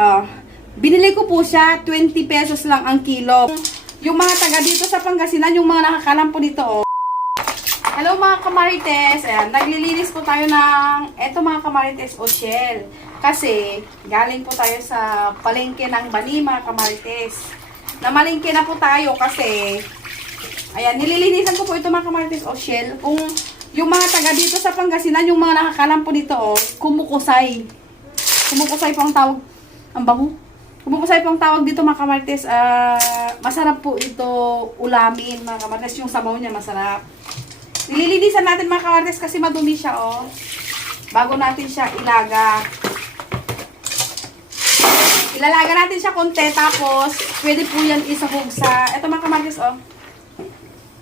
Ah, binili ko po siya, 20 pesos lang ang kilo. Yung mga taga dito sa Pangasinan, yung mga nakakalam po dito, oh. Hello mga kamarites, ayan, naglilinis po tayo ng, eto mga kamarites o shell. Kasi, galing po tayo sa palengke ng Bani mga kamarites. Namalingke na po tayo kasi, ayan, nililinisan ko po ito mga kamarites o shell. Kung yung mga taga dito sa Pangasinan, yung mga nakakalam po dito, oh, kumukusay. Kumukusay po ang tawag, ang bango. Kumukusay po ang tawag dito mga kamarites, ah, masarap po ito ulamin mga kamarites, yung sabaw niya masarap. Nililinisan natin mga kawartes kasi madumi siya, oh. Bago natin siya ilaga. Ilalaga natin siya konti, tapos pwede po yan isahog sa... Ito mga kamartes, oh.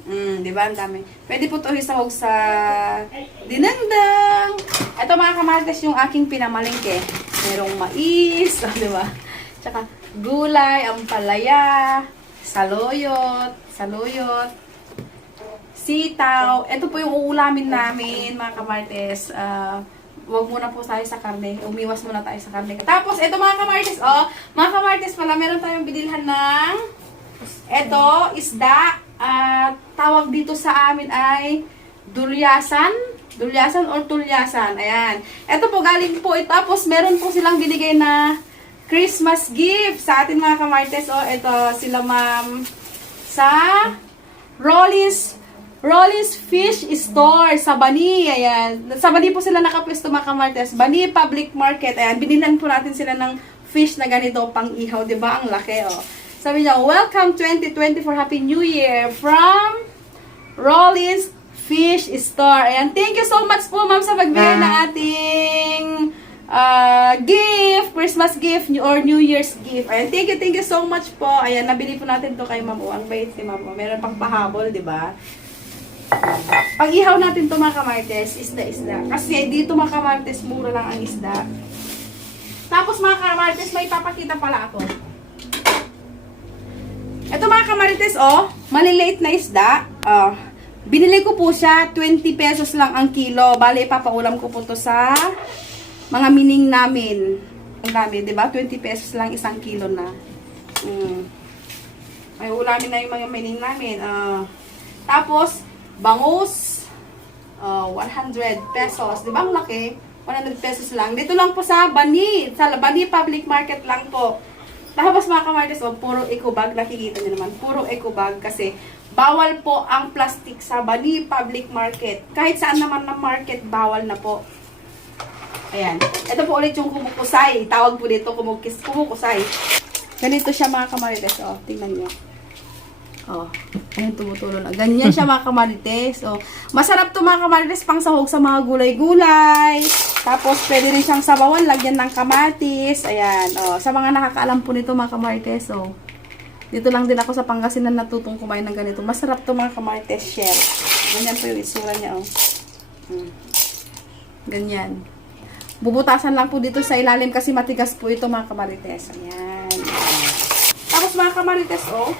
Mm, di ba? Ang dami. Pwede po ito isahog sa dinengdeng. Ito mga kamartes, yung aking pinamalingke. Merong mais, oh, di ba? Tsaka gulay, ampalaya, saloyot, saluyot, sitaw. Ito po yung uulamin namin, mga kamartes. Ah, wag muna po tayo sa karne. Umiwas muna tayo sa karne. Tapos, ito mga kamartes, oh. Mga kamartes pala, meron tayong binilhan ng ito, isda. At tawag dito sa amin ay dulyasan. Dulyasan or tulyasan. Ayan. Ito po, galing po. ito. Tapos, meron po silang binigay na Christmas gift sa atin mga kamartes. Oh, ito, sila ma'am sa Rollins Rollins Fish Store sa Bani. Ayan. Sa Bani po sila nakapwesto mga kamartes. Bani Public Market. Ayan. Binilan po natin sila ng fish na ganito pang ihaw. ba Ang laki oh. Sabi niya, Welcome 2024 Happy New Year from Rollins Fish Store. Ayan. Thank you so much po ma'am sa pagbigay ng ating uh, gift, Christmas gift or New Year's gift. Ayan, thank you, thank you so much po. Ayan, nabili po natin to kay Ma'am. Oh, ang bait si Ma'am. Oh. Meron pang pahabol, di ba? Pag ihaw natin to mga kamartes, isda-isda. Kasi dito mga kamartes, mura lang ang isda. Tapos mga kamartes, may papakita pala ako. Ito mga kamarites, oh, maliliit na isda. Oh, binili ko po siya, 20 pesos lang ang kilo. Bale, ipapaulam ko po to sa mga mining namin. Ang dami, di ba? 20 pesos lang isang kilo na. Mm. May ulamin na yung mga mining namin. Ah, tapos, bangus, ah, 100 pesos. Di ba ang laki? 100 pesos lang. Dito lang po sa Bani. Sa Bani Public Market lang po. Tapos mga kamartes, oh, puro eco bag. Nakikita niyo naman, puro eco bag kasi bawal po ang plastic sa Bani Public Market. Kahit saan naman na market, bawal na po. Ayan. Ito po ulit yung kumukusay. Tawag po dito kumukis, kumukusay. Ganito siya mga kamarites. Oh, tingnan nyo. Oh, ayan tumutulo. Ganyan siya mga kamarites. Oh, masarap to mga kamarites pang sahog sa mga gulay-gulay. Tapos pwede rin siyang sabawan, lagyan ng kamatis. Ayan. Oh, sa mga nakakaalam po nito mga kamarites. Oh, dito lang din ako sa Pangasinan natutong kumain ng ganito. Masarap to mga kamarites shell. Ganyan po yung isura niya. Oh. Hmm. Ganyan. Bubutasan lang po dito sa ilalim kasi matigas po ito mga kamarites. Ayan. Tapos mga kamarites, oh,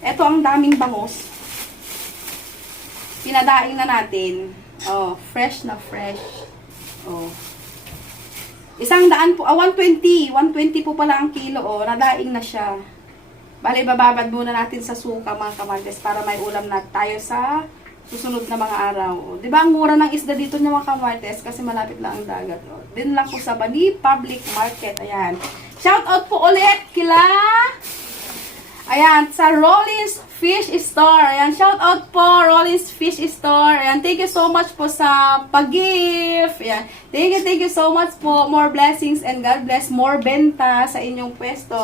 eto ang daming bangos. Pinadaing na natin. Oh, fresh na fresh. Oh. Isang daan po, ah, 120. 120 po pala ang kilo, oh. Nadaing na siya. Bale, bababad muna natin sa suka mga kamarites para may ulam na tayo sa susunod na mga araw. Di ba ang mura ng isda dito ng mga kamartes kasi malapit lang ang dagat. O, din lang po sa Bani Public Market. Ayan. Shout out po ulit kila Ayan, sa Rollins Fish Store. Ayan, shout out po Rollins Fish Store. Ayan, thank you so much po sa pag-gift. Ayan, thank you, thank you so much po. More blessings and God bless. More benta sa inyong pwesto.